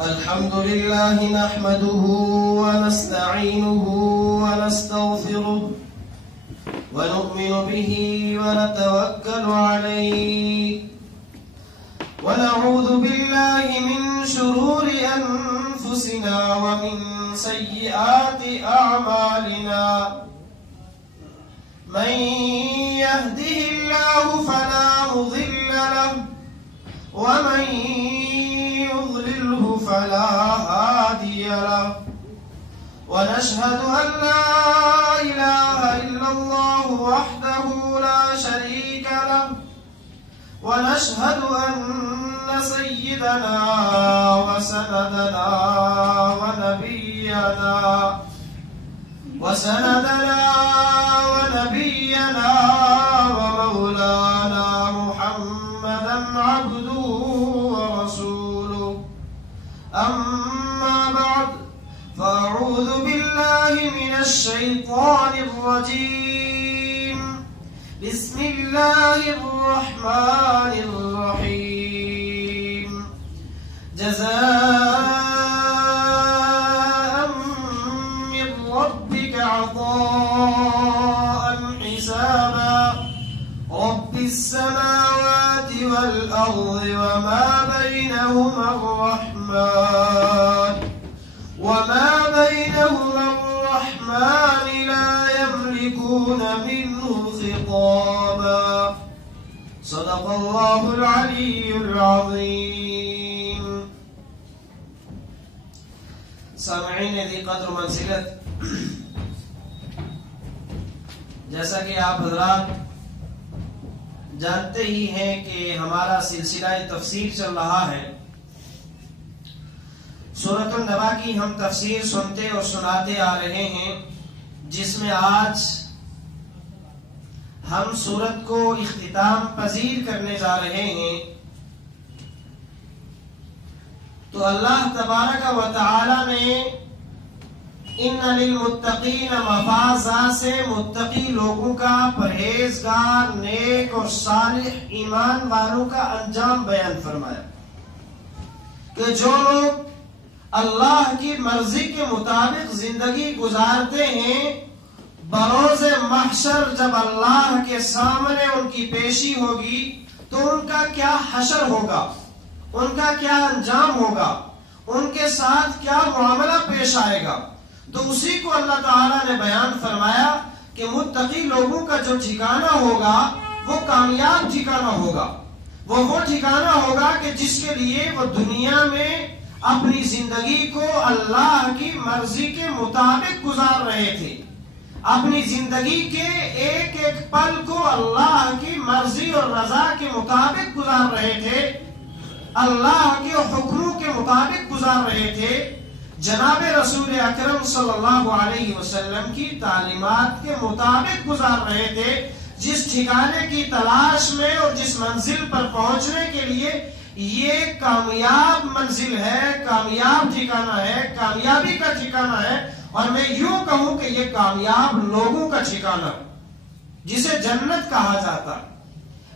الحمد لله نحمده ونستعينه ونستغفره ونؤمن به ونتوكل عليه ونعوذ بالله من شرور أنفسنا ومن سيئات أعمالنا من يهده الله فلا مضل له ومن يضلله فلا هادي له ونشهد أن لا إله إلا الله وحده لا شريك له ونشهد أن سيدنا وسندنا ونبينا ومولانا محمدا عبده ورسوله أما بعد فأعوذ بالله من الشيطان الرجيم بسم الله الرحمن الرحيم جزاء من ربك عطاء حسابا رب السماوات والأرض وما بينهما الرحمن لا يملكون منه خطابا صدق الله العلي العظيم. سامعین ذی قدر منزلت، جیسا کہ آپ حضرات جانتے ہی ہیں کہ ہمارا سلسلہ تفسیر چل رہا ہے. سورۃ النبا کی ہم تفسیر سنتے اور سناتے آ رہے ہیں، جس میں آج ہم سورت کو اختتام پذیر کرنے جا رہے ہیں. تو اللہ تبارک و تعالی نے ان للمتقین مفازا سے متقی لوگوں کا، پرہیزگار، نیک اور صالح ایمان والوں کا انجام بیان فرمایا کہ جو لوگ اللہ کی مرضی کے مطابق زندگی گزارتے ہیں، بروز محشر جب اللہ کے سامنے ان کی پیشی ہوگی تو ان کا کیا حشر ہوگا، ان کا کیا انجام ہوگا، ان کے ساتھ کیا معاملہ پیش آئے گا. تو اسی کو اللہ تعالیٰ نے بیان فرمایا کہ متقی لوگوں کا جو ٹھکانہ ہوگا وہ کامیاب ٹھکانہ ہوگا. وہ ٹھکانہ ہوگا کہ جس کے لیے وہ دنیا میں اپنی زندگی کو اللہ کی مرضی کے مطابق گزار رہے تھے، اپنی زندگی کے ایک ایک پل کو اللہ کی مرضی اور رضا کے مطابق گزار رہے تھے، اللہ کے حکموں کے مطابق گزار رہے تھے، جناب رسول اکرم صلی اللہ علیہ وسلم کی تعلیمات کے مطابق گزار رہے تھے. جس ٹھکانے کی تلاش میں اور جس منزل پر پہنچنے کے لیے یہ کامیاب منزل ہے، کامیاب ٹھکانہ ہے، کامیابی کا ٹھکانہ ہے، اور میں یوں کہوں کہ یہ کامیاب لوگوں کا ٹھکانہ جسے جنت کہا جاتا.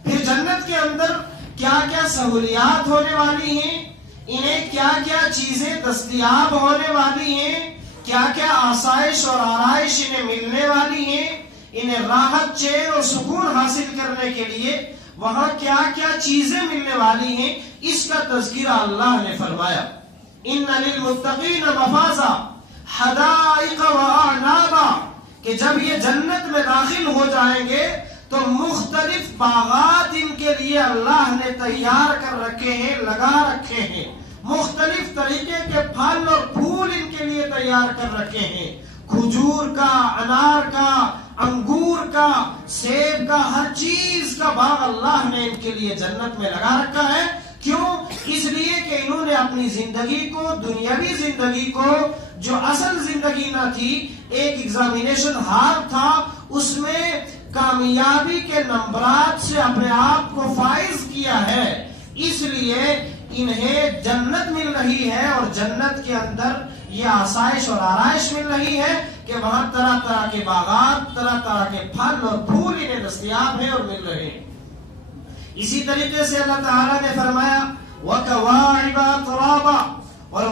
پھر جنت کے اندر کیا کیا سہولیات ہونے والی ہیں، انہیں کیا کیا چیزیں دستیاب ہونے والی ہیں، کیا کیا آسائش اور آرائش انہیں ملنے والی ہیں، انہیں راحت، چین اور سکون حاصل کرنے کے لیے وہاں کیا کیا چیزیں ملنے والی ہیں، اس کا تذکرہ اللہ نے فرمایا. ان للمتقین مفازا حدائق واعنابا، کہ جب یہ جنت میں داخل ہو جائیں گے تو مختلف باغات ان کے لیے اللہ نے تیار کر رکھے ہیں، لگا رکھے ہیں. مختلف طریقے کے پھل اور پھول ان کے لیے تیار کر رکھے ہیں، کھجور کا، انار کا، انگور کا، سیب کا، ہر چیز کا باغ اللہ نے ان کے لیے جنت میں لگا رکھا ہے. کیوں؟ اس لیے کہ انہوں نے اپنی زندگی کو، دنیاوی زندگی کو، جو اصل زندگی نہ تھی، ایک ایگزامینیشن ہال تھا، اس میں کامیابی کے نمبرات سے اپنے آپ کو فائز کیا ہے. اس لیے انہیں جنت مل رہی ہے، اور جنت کے اندر یہ آسائش اور آرائش مل رہی ہے کہ وہاں طرح طرح کے باغات، طرح طرح کے پھل اور پھول انہیں دستیاب ہیں اور مل رہے ہیں. اسی طریقے سے اللہ تعالیٰ نے فرمایا وَكَوَاعِبَ أَتْرَابًا، اور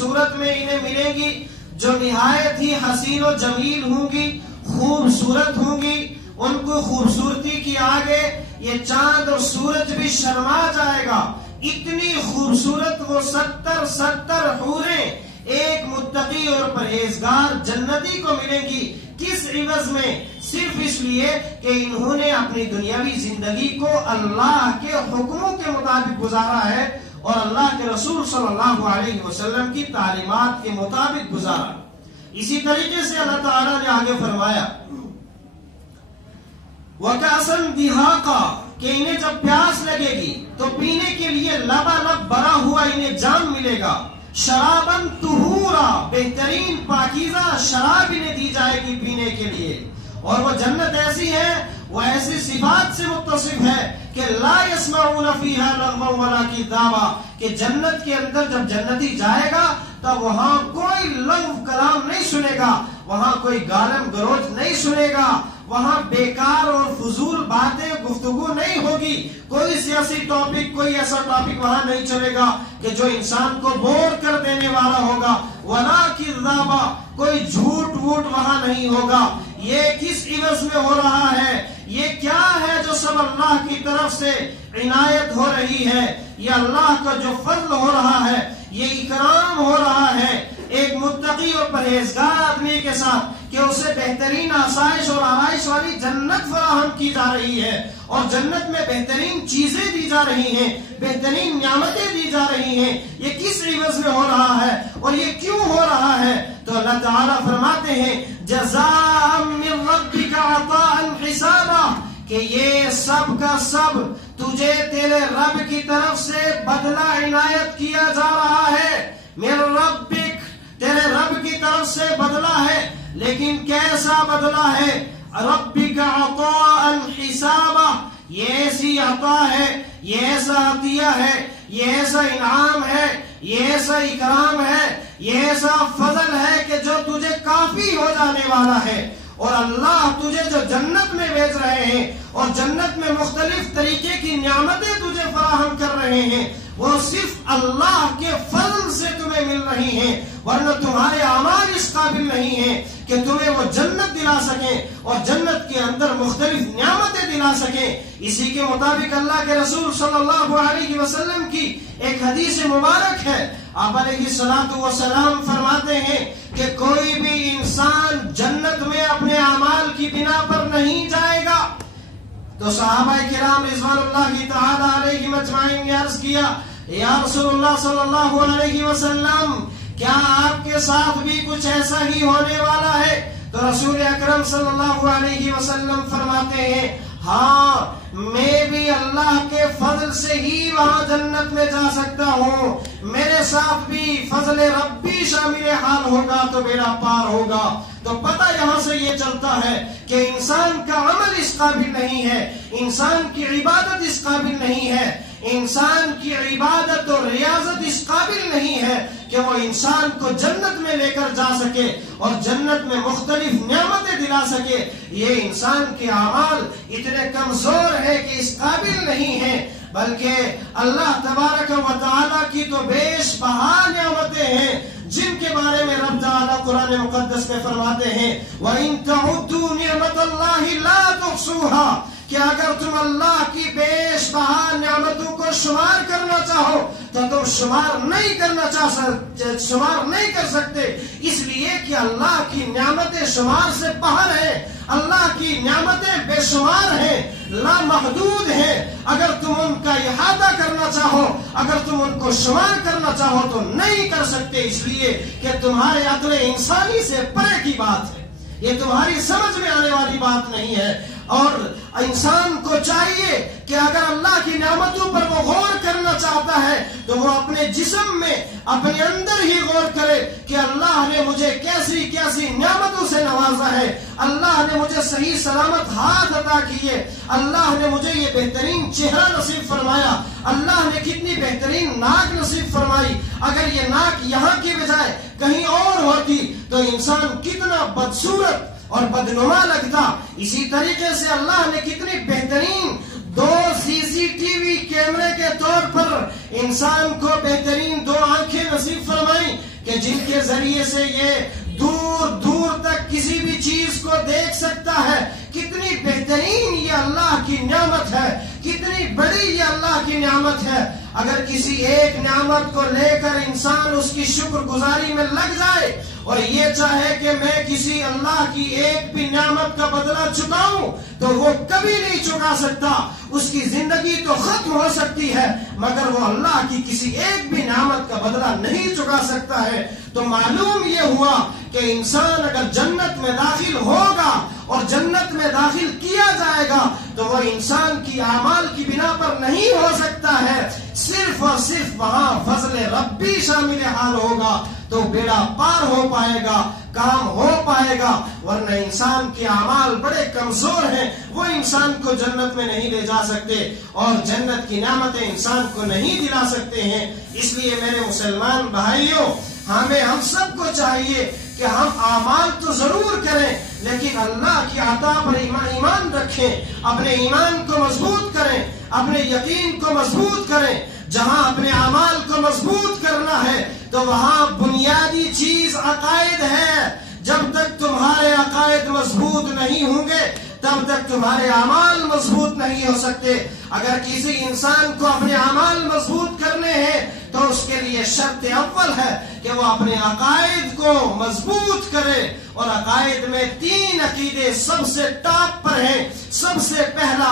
صورت میں انہیں ملے گی جو نہایت ہی حسین و جمیل ہوں گی، خوبصورت ہوں گی. ان کو خوبصورتی کی آگے یہ چاند اور سورج بھی شرما جائے گا. اتنی خوبصورت وہ 70 حوریں ایک متقی اور پرہیزگار جنتی کو ملیں گی. کس عوض میں؟ صرف اس لیے کہ انہوں نے اپنی دنیاوی زندگی کو اللہ کے حکموں کے مطابق گزارا ہے اور اللہ کے رسول صلی اللہ علیہ وسلم کی تعلیمات کے مطابق گزارا. اسی طریقے سے اللہ تعالیٰ نے آگے فرمایا وَكَأْسًا دِهَاقًا کہ انہیں جب پیاس لگے گی تو پینے کے لیے لبالب بھرا ہوا انہیں جام ملے گا. شراباً طہورا بہترین پاکیزہ شراب انہیں دی جائے گی پینے کے لیے. اور وہ جنت ایسی ہے، وہ ایسی صفات سے متصف ہے کہ لا يسمعون فيها لغوا ولا كذابا کہ جنت کے اندر جب جنتی جائے گا تب وہاں کوئی لغو کلام نہیں سنے گا، وہاں کوئی گالم گلوچ نہیں سنے گا، وہاں بیکار اور فضول باتیں گفتگو نہیں ہوگی. کوئی سیاسی ٹاپک، کوئی ایسا ٹاپک وہاں نہیں چلے گا کہ جو انسان کو بور کر دینے والا ہوگا. ولا کذابا کوئی جھوٹ ووٹ وہاں نہیں ہوگا. یہ کس عوض میں ہو رہا ہے؟ یہ کیا ہے جو سب اللہ کی طرف سے عنایت ہو رہی ہے؟ یہ اللہ کا جو فضل ہو رہا ہے، یہ اکرام ہو رہا ہے ایک متقی اور پرہیزگار آدمی کے ساتھ کہ اسے بہترین آسائش اور آرائش والی جنت فراہم کی جا رہی ہے اور جنت میں بہترین چیزیں دی جا رہی ہیں، بہترین نعمتیں دی جا رہی ہیں. یہ کس عوض میں ہو رہا ہے اور یہ کیوں ہو رہا ہے؟ تو اللہ تعالیٰ فرماتے ہیں جزاء من ربک عطاء حسابا کہ یہ سب کا سب تجھے تیرے رب کی طرف سے بدلہ عنایت کیا جا رہا ہے. من ربک تیرے رب کی طرف سے بدلہ ہے، لیکن کیسا بدلہ ہے؟ ربک عطاء حسابا یہ ایسی عطا ہے، یہ ایسا عطیہ ہے، یہ ایسا انعام ہے، یہ ایسا اکرام ہے، یہ ایسا فضل ہے کہ جو تجھے کافی ہو جانے والا ہے. اور اللہ تجھے جو جنت میں بھیج رہے ہیں اور جنت میں مختلف طریقے کی نعمتیں تجھے فراہم کر رہے ہیں، وہ صرف اللہ کے فضل سے تمہیں مل رہی ہیں، ورنہ تمہارے اعمال اس قابل نہیں ہیں کہ تمہیں وہ جنت دلا سکیں اور جنت کے اندر مختلف نعمتیں دلا سکیں. اسی کے مطابق اللہ کے رسول صلی اللہ علیہ وسلم کی ایک حدیث مبارک ہے. آپ علیہ الصلوۃ والسلام فرماتے ہیں کہ کوئی بھی انسان جنت میں اپنے اعمال کی بنا پر نہیں جائے گا. تو صحابہ کرام رضوان اللہ تعالی علیہم اجمعین نے عرض کیا یا رسول اللہ صلی اللہ علیہ وسلم کیا آپ کے ساتھ بھی کچھ ایسا ہی ہونے والا ہے؟ تو رسول اکرم صلی اللہ علیہ وسلم فرماتے ہیں ہاں میں بھی اللہ کے فضل سے ہی وہاں جنت میں جا سکتا ہوں، میرے ساتھ بھی فضل ربی شامل حال ہوگا تو میرا پار ہوگا. تو پتہ یہاں سے یہ چلتا ہے کہ انسان کا عمل اس قابل نہیں ہے، انسان کی عبادت اس قابل نہیں ہے، انسان کی عبادت اور ریاضت اس قابل نہیں ہے کہ وہ انسان کو جنت میں لے کر جا سکے اور جنت میں مختلف نعمتیں دلا سکے. یہ انسان کے اعمال اتنے کمزور ہیں کہ اس قابل نہیں ہیں، بلکہ اللہ تبارک و تعالیٰ کی تو بیش بہا نعمتیں ہیں جن کے بارے میں رب تعالیٰ قرآن مقدس میں فرماتے ہیں وَإِن تَعُدُّوا نِعْمَةَ اللَّهِ لَا تُحْصُوهَا کہ اگر تم اللہ کی بیش بہا نعمتوں کو شمار کرنا چاہو تو تم شمار نہیں کر سکتے، اس لیے کہ اللہ کی نعمتیں شمار سے باہر ہیں، اللہ کی نعمتیں بے شمار ہیں، لامحدود ہیں. اگر تم ان کا احاطہ کرنا چاہو، اگر تم ان کو شمار کرنا چاہو تو نہیں کر سکتے، اس لیے کہ تمہارے عقل انسانی سے پرے کی بات ہے، یہ تمہاری سمجھ میں آنے والی بات نہیں ہے. اور انسان کو چاہیے کہ اگر اللہ کی نعمتوں پر وہ غور کرنا چاہتا ہے تو وہ اپنے جسم میں اپنے اندر ہی غور کرے کہ اللہ نے مجھے کیسی کیسی نعمتوں سے نوازا ہے، اللہ نے مجھے صحیح سلامت ہاتھ عطا کیے، اللہ نے مجھے یہ بہترین چہرہ نصیب فرمایا، اللہ نے کتنی بہترین ناک نصیب فرمائی. اگر یہ ناک یہاں کی بجائے کہیں اور ہوتی تو انسان کتنا بدصورت اور بدنما لگتا. اسی طریقے سے اللہ نے کتنی بہترین 2 CCTV کیمرے کے طور پر انسان کو بہترین 2 آنکھیں نصیب فرمائیں کہ جن کے ذریعے سے یہ دور دور تک کسی بھی چیز کو دیکھ سکتا ہے. کتنی بہترین یہ اللہ کی نعمت ہے، کتنی بڑی یہ اللہ کی نعمت ہے. اگر کسی ایک نعمت کو لے کر انسان اس کی شکر گزاری میں لگ جائے اور یہ چاہے کہ میں کسی اللہ کی ایک بھی نعمت کا بدلہ چکاؤں تو وہ کبھی نہیں چکا سکتا. اس کی زندگی تو ختم ہو سکتی ہے مگر وہ اللہ کی کسی ایک بھی نعمت کا بدلہ نہیں چکا سکتا ہے. تو معلوم یہ ہوا کہ انسان اگر جنت میں داخل ہوگا اور جنت میں داخل کیا جائے گا تو وہ انسان کی اعمال کی بنا پر نہیں ہو سکتا ہے. صرف اور صرف وہاں فضل ربی شامل حال ہوگا تو بیڑا پار ہو پائے گا، کام ہو پائے گا. ورنہ انسان کے اعمال بڑے کمزور ہیں، وہ انسان کو جنت میں نہیں لے جا سکتے اور جنت کی نعمتیں انسان کو نہیں دلا سکتے ہیں. اس لیے میرے مسلمان بھائیوں، ہم سب کو چاہیے کہ ہم اعمال تو ضرور کریں لیکن اللہ کی عطا پر ایمان رکھیں، اپنے ایمان کو مضبوط کریں، اپنے یقین کو مضبوط کریں. جہاں اپنے اعمال کو مضبوط کرنا ہے تو وہاں بنیادی چیز عقائد ہے. جب تک تمہارے عقائد مضبوط نہیں ہوں گے تب تک تمہارے اعمال مضبوط نہیں ہو سکتے. اگر کسی انسان کو اپنے اعمال مضبوط کرنے ہیں تو اس کے لیے شرط اول ہے کہ وہ اپنے عقائد کو مضبوط کرے. اور عقائد میں 3 عقیدے سب سے ٹاپ پر ہیں. سب سے پہلا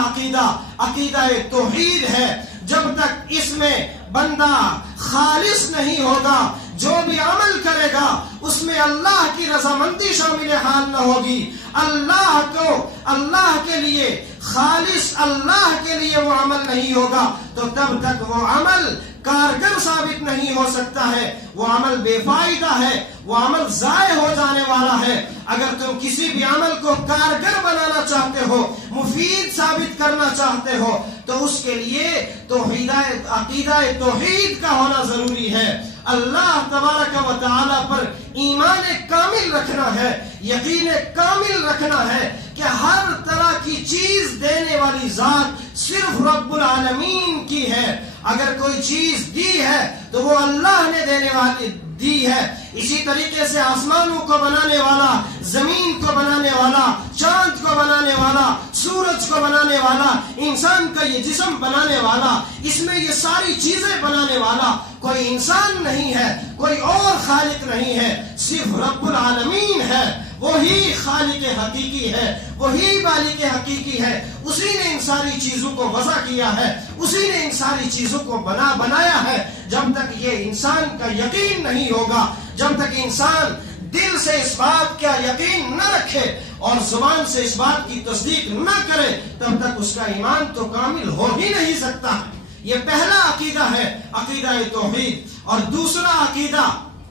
عقیدہ توحید ہے. جب تک اس میں بندہ خالص نہیں ہوگا، جو بھی عمل کرے گا اس میں اللہ کی رضامندی شامل حال نہ ہوگی، اللہ کے لیے خالص اللہ کے لیے وہ عمل نہیں ہوگا تو تب تک وہ عمل کارگر ثابت نہیں ہو سکتا ہے. وہ عمل بے فائدہ ہے، وہ عمل ضائع ہو جانے والا ہے. اگر تم کسی بھی عمل کو کارگر بنانا چاہتے ہو، مفید ثابت کرنا چاہتے ہو تو اس کے لیے عقیدہ توحید کا ہونا ضروری ہے. اللہ تبارک و تعالی پر ایمان کامل رکھنا ہے، یقین کامل رکھنا ہے کہ ہر طرح کی چیز دینے والی ذات صرف رب العالمین کی ہے. اگر کوئی چیز دی ہے تو وہ اللہ نے دینے والی دی ہے. اسی طریقے سے آسمانوں کو بنانے والا، زمین کو بنانے والا، چاند کو بنانے والا، سورج کو بنانے والا، انسان کا یہ جسم بنانے والا، اس میں یہ ساری چیزیں بنانے والا کوئی انسان نہیں ہے، کوئی اور خالق نہیں ہے، صرف رب العالمین ہے. وہی خالق حقیقی ہے، وہی مالک حقیقی ہے. اسی نے ان ساری چیزوں کو وضع کیا ہے، اسی نے ان ساری چیزوں کو بنایا ہے. جب تک یہ انسان کا یقین نہیں ہوگا، جب تک انسان دل سے اس بات کا یقین نہ رکھے اور زبان سے اس بات کی تصدیق نہ کرے تب تک اس کا ایمان تو کامل ہو ہی نہیں سکتا. یہ پہلا عقیدہ ہے، عقیدہ توحید. اور دوسرا عقیدہ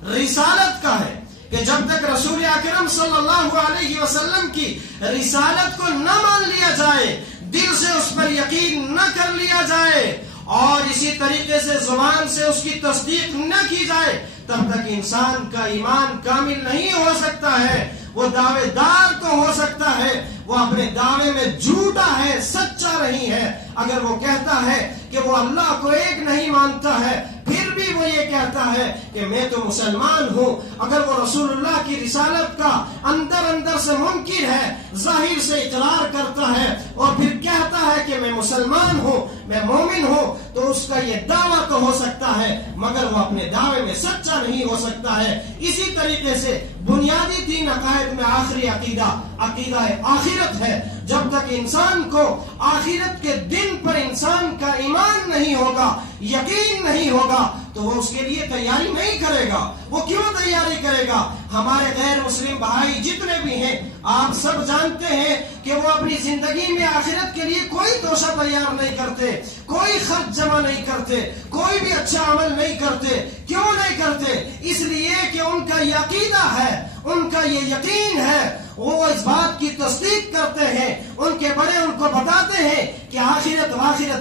رسالت کا ہے کہ جب تک رسول اکرم صلی اللہ علیہ وسلم کی رسالت کو نہ مان لیا جائے، دل سے اس پر یقین نہ کر لیا جائے اور اسی طریقے سے زبان سے اس کی تصدیق نہ کی جائے تب تک انسان کا ایمان کامل نہیں ہو سکتا ہے. وہ دعوے دار تو ہو سکتا ہے، وہ اپنے دعوے میں جھوٹا ہے، سچا نہیں ہے. اگر وہ کہتا ہے کہ وہ اللہ کو ایک نہیں مانتا ہے پھر بھی وہ یہ کہتا ہے کہ میں تو مسلمان ہوں. اگر وہ رسول اللہ کی رسالت کا اندر سے منکر ہے، ظاہر سے اقرار کرتا ہے اور پھر کہتا ہے کہ میں مسلمان ہوں، میں مومن ہوں، تو اس کا یہ دعویٰ تو ہو سکتا ہے مگر وہ اپنے دعوے میں سچا نہیں ہو سکتا ہے. اسی طریقے سے بنیادی 3 عقائد میں آخری عقیدہ آخرت ہے. جب تک انسان کو آخرت کے دن پر انسان کا ایمان نہیں ہوگا، یقین نہیں ہوگا تو وہ اس کے لیے تیاری نہیں کرے گا. وہ کیوں تیاری کرے گا؟ ہمارے غیر مسلم بھائی جتنے بھی ہیں آپ سب جانتے ہیں کہ وہ اپنی زندگی میں آخرت کے لیے کوئی توشہ تیار نہیں کرتے، کوئی خرچ جمع نہیں کرتے، کوئی بھی اچھا عمل نہیں کرتے. کیوں نہیں کرتے؟ اس لیے کہ ان کا یہ عقیدہ ہے، ان کا یہ یقین ہے، وہ اس بات کی تصدیق کرتے ہیں. ان کے بڑے ان کو بتاتے ہیں کہ آخرت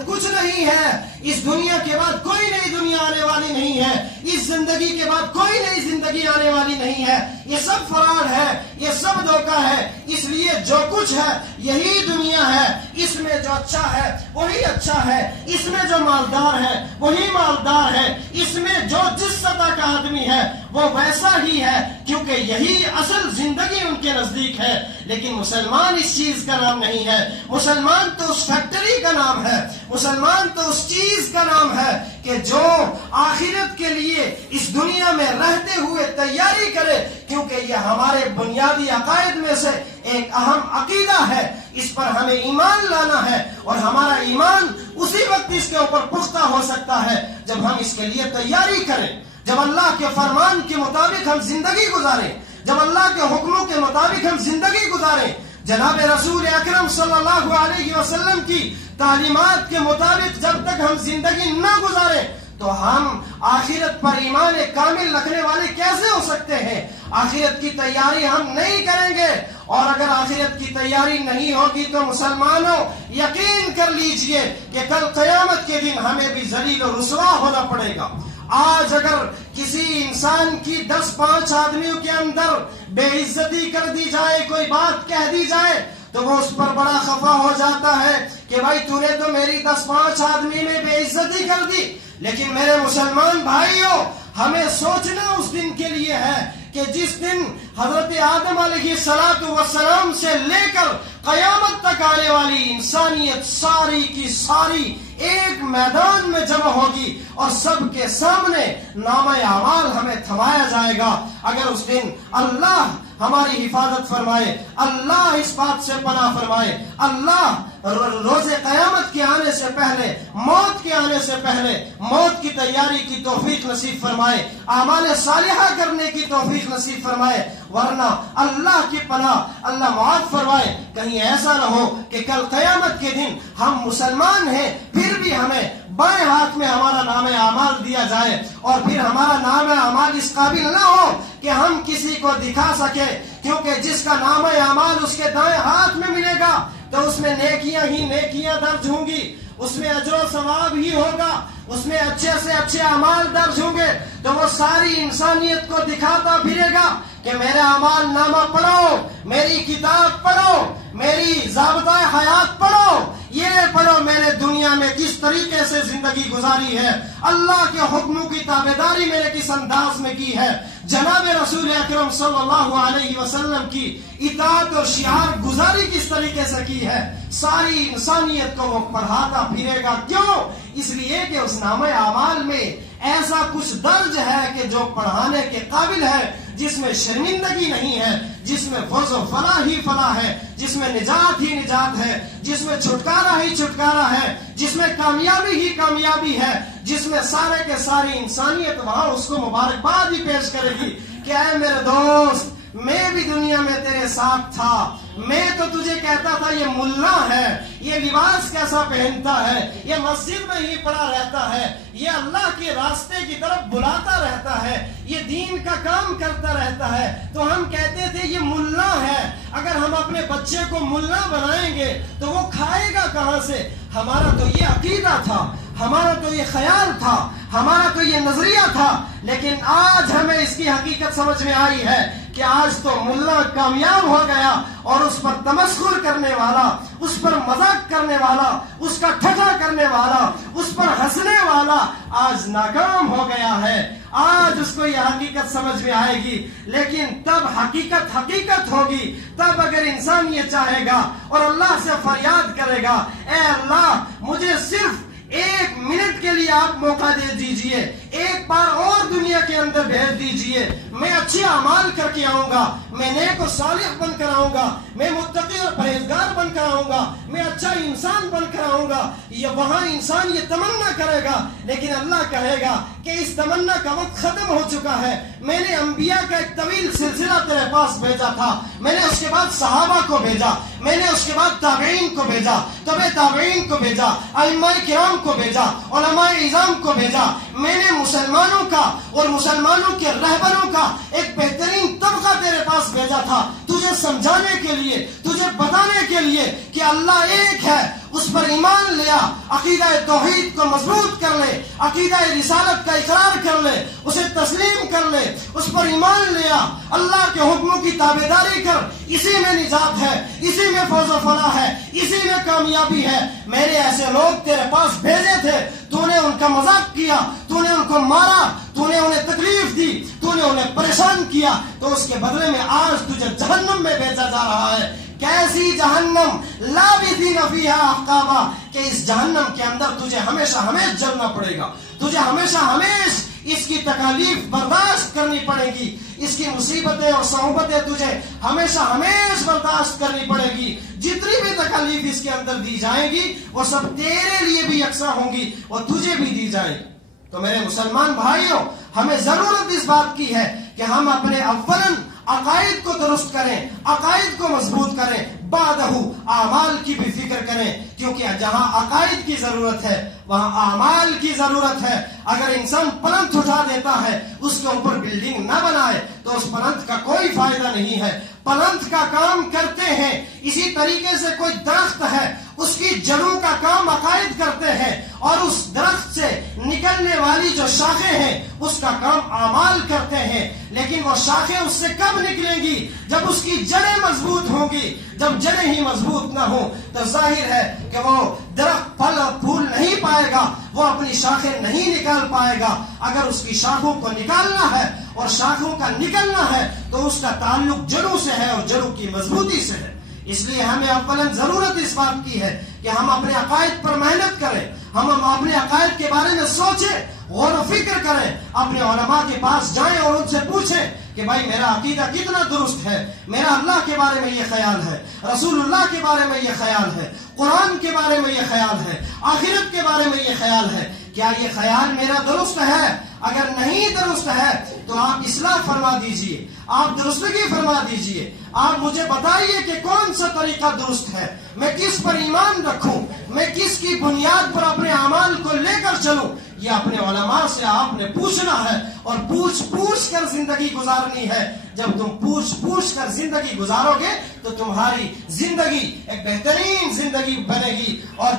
کچھ نہیں ہے، اس دنیا کے بعد کوئی نئی دنیا آنے والی والی نہیں ہے، اس زندگی کے بعد کوئی نئی زندگی آنے والی نہیں ہے، یہ سب فراڈ ہے، یہ سب دھوکہ ہے۔ اس لیے جو کچھ ہے یہی دنیا ہے، اس میں جو اچھا ہے وہی اچھا ہے، اس میں جو مالدار ہے وہی مالدار ہے، اس میں جو جس سطح کا آدمی ہے وہ ویسا ہی ہے، کیونکہ یہی اصل زندگی ان کے نزدیک ہے۔ لیکن مسلمان اس چیز کا نام نہیں ہے، مسلمان تو اس فیکٹری کا نام ہے، مسلمان تو اس چیز کا نام ہے کہ جو آخرت کے لیے اس دنیا میں رہتے ہوئے تیاری کرے، کیونکہ یہ ہمارے بنیادی عقائد میں سے ایک اہم عقیدہ ہے، اس پر ہمیں ایمان لانا ہے، اور ہمارا ایمان اسی وقت اس کے اوپر پختہ ہو سکتا ہے جب ہم اس کے لیے تیاری کریں، جب اللہ کے فرمان کے مطابق ہم زندگی گزاریں، جب اللہ کے حکموں کے مطابق ہم زندگی گزاریں، جناب رسول اکرم صلی اللہ علیہ وسلم کی تعلیمات کے مطابق جب تک ہم زندگی نہ گزاریں تو ہم آخرت پر ایمان کامل رکھنے والے کیسے ہو سکتے ہیں؟ آخرت کی تیاری ہم نہیں کریں گے، اور اگر آخرت کی تیاری نہیں ہوگی تو مسلمانوں یقین کر لیجئے کہ کل قیامت کے دن ہمیں بھی ذلیل و رسوا ہونا پڑے گا۔ آج اگر کسی انسان کی 10-5 آدمیوں کے اندر بے عزتی کر دی جائے، کوئی بات کہہ دی جائے، تو وہ اس پر بڑا خفا ہو جاتا ہے کہ بھائی تو نے تو میری 10-5 آدمی میں بے عزتی کر دی۔ لیکن میرے مسلمان بھائیوں، ہمیں سوچنا اس دن کے لیے ہے کہ جس دن حضرت آدم علیہ السلام سے لے کر قیامت تک آنے والی انسانیت ساری کی ساری ایک میدان میں جمع ہوگی، اور سب کے سامنے نامہ اعمال ہمیں تھمایا جائے گا۔ اگر اس دن اللہ ہماری حفاظت فرمائے، اللہ اس بات سے پناہ فرمائے، اللہ روز قیامت کے آنے سے پہلے، موت کے آنے سے پہلے موت کی تیاری کی توفیق نصیب فرمائے، اعمال صالحہ کرنے کی توفیق نصیب فرمائے، ورنہ اللہ کی پناہ اللہ معاف فرمائے، کہیں ایسا نہ ہو کہ کل قیامت کے دن ہم مسلمان ہیں پھر بھی ہمیں بائیں ہاتھ میں ہمارا نام اعمال دیا جائے، اور پھر ہمارا نام اعمال اس قابل نہ ہو کہ ہم کسی کو دکھا سکے، کیونکہ جس کا نام اعمال اس کے دائیں ہاتھ میں ملے گا تو اس میں نیکیاں ہی نیکیاں درج ہوں گی، اس میں اجر و ثواب ہی ہوگا، اس میں اچھے سے اچھے اعمال درج ہوں گے، تو وہ ساری انسانیت کو دکھاتا پھرے گا کہ میرا اعمال نامہ پڑھو، میری کتاب پڑھو، میری ضابطۂ حیات پڑھو، یہ پڑھو میں نے دنیا میں کس طریقے سے زندگی گزاری ہے، اللہ کے حکموں کی تابعداری میں نے کس انداز میں کی ہے، جناب رسول اکرم صلی اللہ علیہ وسلم کی اطاعت اور شعار گزاری کس طریقے سے کی ہے، ساری انسانیت کو وہ پڑھاتا پھرے گا۔ کیوں؟ اس لیے کہ اس نامہ اعمال میں ایسا کچھ درج ہے کہ جو پڑھانے کے قابل ہے، جس میں شرمندگی نہیں ہے، جس میں فوز و فلاح ہی فلاح ہے، جس میں نجات ہی نجات ہے، جس میں چھٹکارا ہی چھٹکارا ہے، جس میں کامیابی ہی کامیابی ہے، جس میں سارے کے ساری انسانیت وہاں اس کو مبارکباد ہی پیش کرے گی کہ اے میرے دوست، میں بھی دنیا میں تیرے ساتھ تھا، میں تو تجھے کہتا تھا یہ ملا ہے، یہ لباس کیسا پہنتا ہے، یہ مسجد میں ہی پڑا رہتا ہے، یہ اللہ کے راستے کی طرف بلاتا رہتا ہے، یہ دین کا کام کرتا رہتا ہے، تو ہم کہتے تھے یہ ملا ہے۔ اگر ہم اپنے بچے کو ملا بنائیں گے تو وہ کھائے گا کہاں سے؟ ہمارا تو یہ عقیدہ تھا، ہمارا تو یہ خیال تھا، ہمارا تو یہ نظریہ تھا، لیکن آج ہمیں اس کی حقیقت سمجھ میں آئی ہے کہ آج تو ملا کامیاب ہو گیا، اور اس پر تمسخر کرنے والا، اس پر مذاق کرنے والا، اس کا ٹھٹھا کرنے والا، اس پر ہنسنے والا آج ناکام ہو گیا ہے۔ آج اس کو یہ حقیقت سمجھ میں آئے گی، لیکن تب حقیقت ہوگی، تب اگر انسان یہ چاہے گا اور اللہ سے فریاد کرے گا، اے اللہ مجھے صرف 1 منٹ کے لیے آپ موقع دے دیجئے، ایک بار اور دنیا کے اندر بھیج دیجئے، میں اچھے اعمال کر کے آؤں گا، میں نیک و صالح بن کر آؤں گا، میں متقی اور پرہیزگار بن کر آؤں گا، میں اچھا انسان بن کر آؤں گا۔ یہ وہاں انسان یہ تمنا کرے گا، لیکن اللہ کہے گا کہ اس تمنا کا وقت ختم ہو چکا ہے، میں نے انبیاء کا ایک طویل سلسلہ تیرے پاس بھیجا تھا، میں نے اس کے بعد صحابہ کو بھیجا، میں نے اس کے بعد تابعین کو بھیجا، تبع تابعین کو بھیجا، ائمہ کرام کو بھیجا، علماء اعظام کو بھیجا، میں نے مسلمانوں کا اور مسلمانوں کے رہبروں کا ایک بہترین طبقہ تیرے پاس بھیجا تھا، تجھے سمجھانے کے لیے، تجھے بتانے کے لیے کہ اللہ ایک ہے، اس پر ایمان لیا، عقیدہ توحید کو مضبوط کر لے، عقیدہ رسالت کا اقرار کر لے، اسے تسلیم کر لے، اس پر ایمان لیا، اللہ کے حکموں کی تابعداری کر، اسی میں نجات ہے، اسی میں فوز و فلاح ہے، اسی میں کامیابی ہے۔ میرے ایسے لوگ تیرے پاس بھیجے تھے، تو نے ان کا مذاق کیا، تو نے ان کو مارا، تو نے انہیں تکلیف دی، تو نے انہیں پریشان کیا، تو اس کے بدلے میں آج تجھے جہنم میں بیچا جا رہا ہے۔ کیسی جہنم، لابثین فیہا احقابا، کہ اس جہنم کے اندر تجھے ہمیشہ ہمیش جلنا پڑے گا، تجھے ہمیشہ ہمیش اس کی تکالیف برداشت کرنی پڑے گی، اس کی مصیبتیں اور صعوبتیں تجھے ہمیشہ ہمیش برداشت کرنی پڑے گی۔ جتنی بھی تکالیف اس کے اندر دی جائیں گی وہ سب تیرے لیے بھی یکساں ہوں گی، وہ تجھے بھی دی جائیں گی۔ تو میرے مسلمان بھائیوں، ہمیں ضرورت اس بات کی ہے کہ ہم اپنے اولاً عقائد کو درست کریں، عقائد کو مضبوط کریں، بعدہ اعمال کی بھی فکر کریں، کیونکہ جہاں عقائد کی ضرورت ہے وہاں اعمال کی ضرورت ہے۔ اگر انسان پلنتھ اٹھا دیتا ہے، اس کے اوپر بلڈنگ نہ بنائے تو اس پلنتھ کا کوئی فائدہ نہیں ہے۔ پلنتھ کا کام کرتے ہیں، اسی طریقے سے کوئی درخت ہے، اس کی جڑوں کا کام عقائد کرتے ہیں، اور اس درخت سے نکلنے والی جو شاخیں ہیں اس کا کام اعمال کرتے ہیں۔ لیکن وہ شاخیں اس سے کب نکلیں گی؟ جب اس کی جڑیں مضبوط ہوں گی۔ جب جڑیں ہی مضبوط نہ ہوں تو ظاہر ہے کہ وہ درخت پھل اور پھول نہیں پائے گا، وہ اپنی شاخیں نہیں نکال پائے گا۔ اگر اس کی شاخوں کو نکالنا ہے اور شاخوں کا نکلنا ہے تو اس کا تعلق جڑوں سے ہے اور جڑوں کی مضبوطی سے ہے۔ اس لیے ہمیں اولاً ضرورت اس بات کی ہے کہ ہم اپنے عقائد پر محنت کریں، ہم اپنے عقائد کے بارے میں سوچیں، غور و فکر کریں، اپنے علماء کے پاس جائیں اور ان سے پوچھیں کہ بھائی میرا عقیدہ کتنا درست ہے، میرا اللہ کے بارے میں یہ خیال ہے، رسول اللہ کے بارے میں یہ خیال ہے، قرآن کے بارے میں یہ خیال ہے، آخرت کے بارے میں یہ خیال ہے، کیا یہ خیال میرا درست ہے؟ اگر نہیں درست ہے تو آپ اصلاح فرما دیجئے، آپ درستگی فرما دیجئے، آپ مجھے بتائیے کہ کون سا طریقہ درست ہے، میں کس پر ایمان رکھوں، میں کس کی بنیاد پر اپنے اعمال کو لے کر چلوں۔ یہ اپنے علماء سے آپ نے پوچھنا ہے اور پوچھ کر زندگی گزارنی ہے۔ جب تم پوچھ کر زندگی گزارو گے تو تمہاری زندگی ایک بہترین زندگی بنے گی۔ اور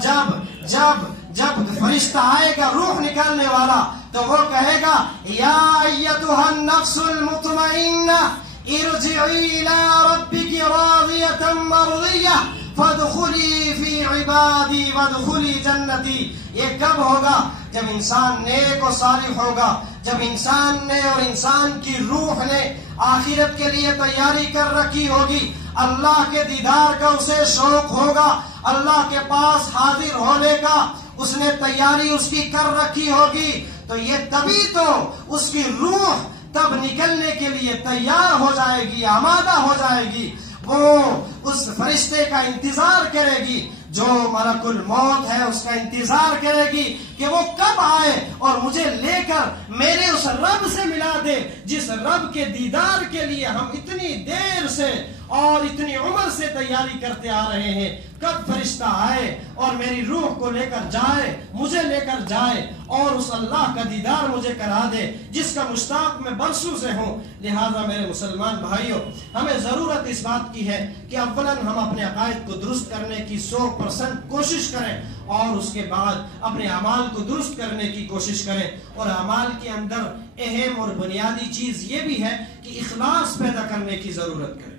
جب فرشتہ آئے گا روح نکالنے والا تو وہ کہے گا یا ایتھا النفس المطمئنہ ارجعی الی ربک راضیۃ مرضیہ فادخلی فی عبادی وادخلی جنتی۔ یہ کب ہوگا؟ جب انسان نیک و صالح ہوگا، جب انسان نے اور انسان کی روح نے آخرت کے لیے تیاری کر رکھی ہوگی، اللہ کے دیدار کا اسے شوق ہوگا، اللہ کے پاس حاضر ہونے کا اس نے تیاری اس کی کر رکھی ہوگی، تو یہ تبھی تو اس کی روح تب نکلنے کے لیے تیار ہو جائے گی، آمادہ ہو جائے گی۔ وہ اس فرشتے کا انتظار کرے گی جو ملک الموت ہے، اس کا انتظار کرے گی کہ وہ کب آئے اور مجھے لے کر میرے اس رب سے ملا دے جس رب کے دیدار کے لیے ہم اتنی دیر سے اور اتنی عمر سے تیاری کرتے آ رہے ہیں۔ کب فرشتہ آئے اور میری روح کو لے کر جائے، مجھے لے کر جائے اور اس اللہ کا دیدار مجھے کرا دے جس کا مشتاق میں برسوں سے ہوں۔ لہذا میرے مسلمان بھائیوں، ہمیں ضرورت اس بات کی ہے کہ اولاً ہم اپنے عقائد کو درست کرنے کی 100% کوشش کریں، اور اس کے بعد اپنے اعمال کو درست کرنے کی کوشش کریں۔ اور اعمال کے اندر اہم اور بنیادی چیز یہ بھی ہے کہ اخلاص پیدا کرنے کی ضرورت کریں۔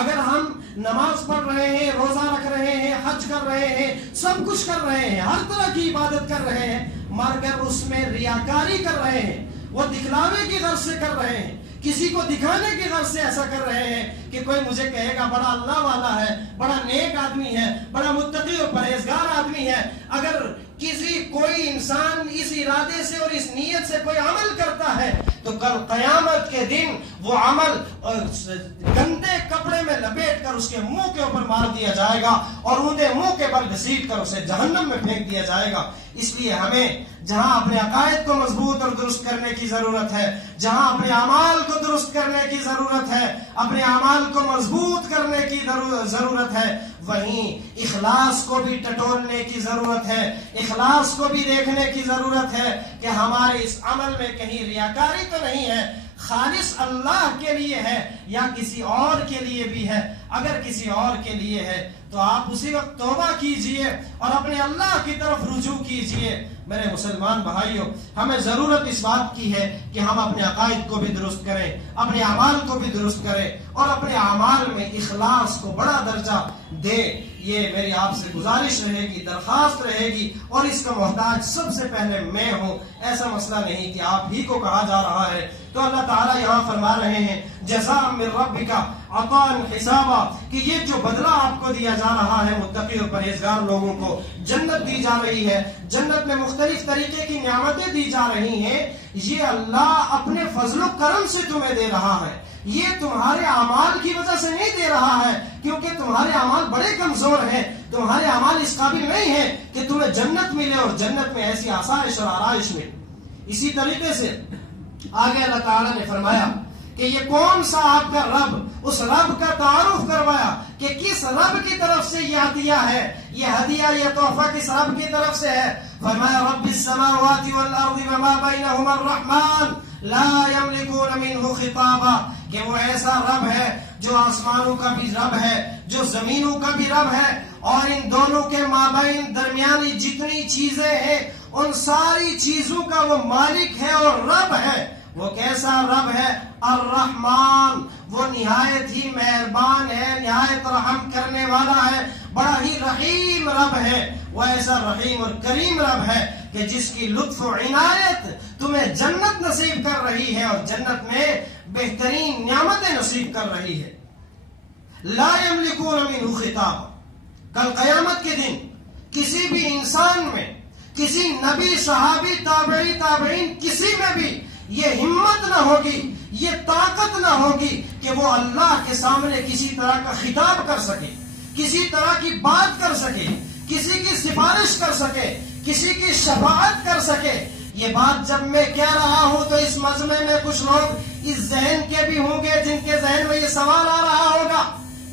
اگر ہم نماز پڑھ رہے ہیں، روزہ رکھ رہے ہیں، حج کر رہے ہیں، سب کچھ کر رہے ہیں، ہر طرح کی عبادت کر رہے ہیں، مگر اس میں ریاکاری کر رہے ہیں، وہ دکھلاوے کی غرض سے کر رہے ہیں، کسی کو دکھانے کی غرض سے ایسا کر رہے ہیں کہ کوئی مجھے کہے گا بڑا اللہ والا ہے، بڑا نیک آدمی ہے، بڑا متقی اور پرہیزگار آدمی ہے۔ اگر کوئی انسان اس ارادے سے اور اس نیت سے کوئی عمل کرتا ہے تو کل قیامت کے دن وہ عمل گندے کپڑے میں لپیٹ کر اس کے منہ کے اوپر مار دیا جائے گا اور اونھے منہ کے بل گھسیٹ کر اسے جہنم میں پھینک دیا جائے گا۔ اس لیے ہمیں جہاں اپنے عقائد کو مضبوط اور درست کرنے کی ضرورت ہے، جہاں اپنے اعمال کو درست کرنے کی ضرورت ہے، اپنے اعمال کو مضبوط کرنے کی ضرورت ہے، وہیں اخلاص کو بھی ٹٹولنے کی ضرورت ہے، اخلاص کو بھی دیکھنے کی ضرورت ہے کہ ہمارے اس عمل میں کہیں ریاکاری تو نہیں ہے، خالص اللہ کے لیے ہے یا کسی اور کے لیے بھی ہے؟ اگر کسی اور کے لیے ہے تو آپ اسی وقت توبہ کیجئے اور اپنے اللہ کی طرف رجوع کیجئے۔ میرے مسلمان بھائیوں، ہمیں ضرورت اس بات کی ہے کہ ہم اپنے عقائد کو بھی درست کریں، اپنے اعمال کو بھی درست کریں اور اپنے اعمال میں اخلاص کو بڑا درجہ دیں۔ یہ میری آپ سے گزارش رہے گی، درخواست رہے گی، اور اس کا محتاج سب سے پہلے میں ہوں۔ ایسا مسئلہ نہیں کہ آپ ہی کو کہا جا رہا ہے۔ تو اللہ تعالیٰ یہاں فرما رہے ہیں جزاء من ربک عطاء حسابا، کہ یہ جو بدلہ آپ کو دیا جا رہا ہے متقی اور پرہیزگار لوگوں کو، جنت دی جا رہی ہے، جنت میں مختلف طریقے کی نعمتیں دی جا رہی ہیں، یہ اللہ اپنے فضل و کرم سے تمہیں دے رہا ہے۔ یہ تمہارے اعمال کی وجہ سے نہیں دے رہا ہے، کیونکہ تمہارے اعمال بڑے کمزور ہیں، تمہارے اعمال اس قابل نہیں ہیں کہ تمہیں جنت ملے اور جنت میں ایسی آسائش اور آرائش ملے۔ اسی طریقے سے آگے اللہ تعالیٰ نے فرمایا کہ یہ کون سا آپ کا رب، اس رب کا تعارف کروایا کہ کس رب کی طرف سے یہ ہدیہ ہے، یہ ہدیہ، یہ تحفہ کس رب کی طرف سے ہے۔ فرمایا رب السماوات والارض وما بینہما الرحمن لا یملکون منہ خطابا، کہ وہ ایسا رب ہے جو آسمانوں کا بھی رب ہے، جو زمینوں کا بھی رب ہے، اور ان دونوں کے مابین درمیانی جتنی چیزیں ہیں ان ساری چیزوں کا وہ مالک ہے اور رب ہے۔ وہ کیسا رب ہے؟ الرحمن، وہ نہایت ہی مہربان ہے، نہایت رحم کرنے والا ہے، بڑا ہی رحیم رب ہے۔ وہ ایسا رحیم اور کریم رب ہے کہ جس کی لطف و عنایت تمہیں جنت نصیب کر رہی ہے اور جنت میں بہترین نعمتیں نصیب کر رہی ہے۔ لا یملکون منہ خطابا، کل قیامت کے دن کسی بھی انسان میں، کسی نبی، صحابی، تابعی، تابعین، کسی میں بھی یہ ہمت نہ ہوگی، یہ طاقت نہ ہوگی کہ وہ اللہ کے سامنے کسی طرح کا خطاب کر سکے، کسی طرح کی بات کر سکے، کسی کی سفارش کر سکے، کسی کی شفاعت کر سکے۔ یہ بات جب میں کہہ رہا ہوں تو اس مجمع میں کچھ لوگ اس ذہن کے بھی ہوں گے جن کے ذہن میں یہ سوال آ رہا ہوگا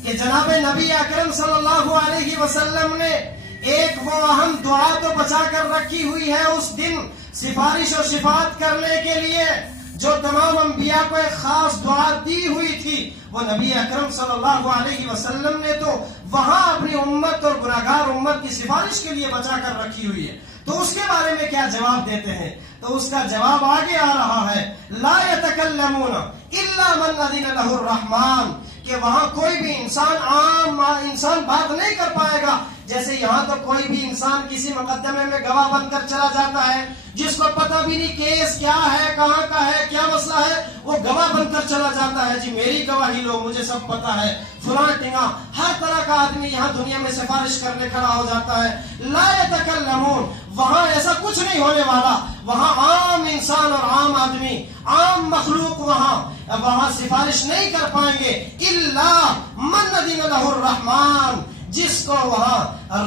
کہ جناب نبی اکرم صلی اللہ علیہ وسلم نے ایک وہ اہم دعا تو بچا کر رکھی ہوئی ہے اس دن سفارش اور شفاعت کرنے کے لیے، جو تمام انبیاء کو ایک خاص دعا دی ہوئی تھی، وہ نبی اکرم صلی اللہ علیہ وسلم نے تو وہاں اپنی امت اور گناہگار امت کی سفارش کے لیے بچا کر رکھی ہوئی ہے۔ تو اس کے بارے میں کیا جواب دیتے ہیں؟ تو اس کا جواب آگے آ رہا ہے، لا يتکلمون الا من اذن له الرحمن، کہ وہاں کوئی بھی انسان، عام انسان بات نہیں کر پائے گا۔ جیسے یہاں تو کوئی بھی انسان کسی مقدمے میں گواہ بن کر چلا جاتا ہے، جس کو پتہ بھی نہیں کیس کیا ہے، کہاں کا ہے، کیا مسئلہ ہے، وہ گواہ بن کر چلا جاتا ہے، جی میری گواہی لو، مجھے سب پتہ ہے، فلاں ٹنگا، ہر طرح کا آدمی یہاں دنیا میں سفارش کرنے کھڑا ہو جاتا ہے۔ لا يتکلمون، وہاں ایسا کچھ نہیں ہونے والا، وہاں عام انسان اور عام آدمی، عام مخلوق وہاں سفارش نہیں کر پائیں گے، الا من اذن له الرحمن، جس کو وہاں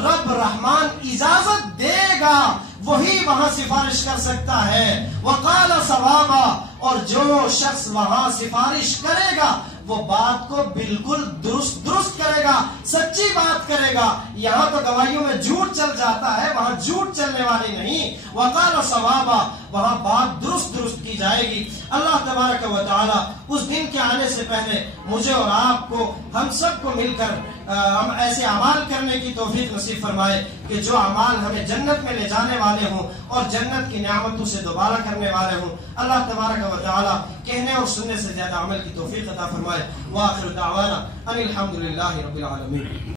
رب رحمان اجازت دے گا وہی وہاں سفارش کر سکتا ہے۔ وقال صوابا، اور جو شخص وہاں سفارش کرے گا وہ بات کو بالکل درست کرے گا، سچی بات کرے گا۔ یہاں تو گواہیوں میں جھوٹ چل جاتا ہے، وہاں جھوٹ چلنے والی نہیں۔ وقال صوابا، وہاں بات درست کی جائے گی۔ اللہ تبارک و تعالی اس دن کے آنے سے پہلے مجھے اور آپ کو، ہم سب کو مل کر ہم ایسے اعمال کرنے کی توفیق نصیب فرمائے کہ جو اعمال ہمیں جنت میں لے جانے والے ہوں اور جنت کی نعمتوں سے دوبارہ کرنے والے ہوں۔ اللہ تبارک و تعالی کہنے اور سننے سے زیادہ عمل کی توفیق عطا فرمائے۔ وآخر دعوانا ان الحمد للہ رب العالمین۔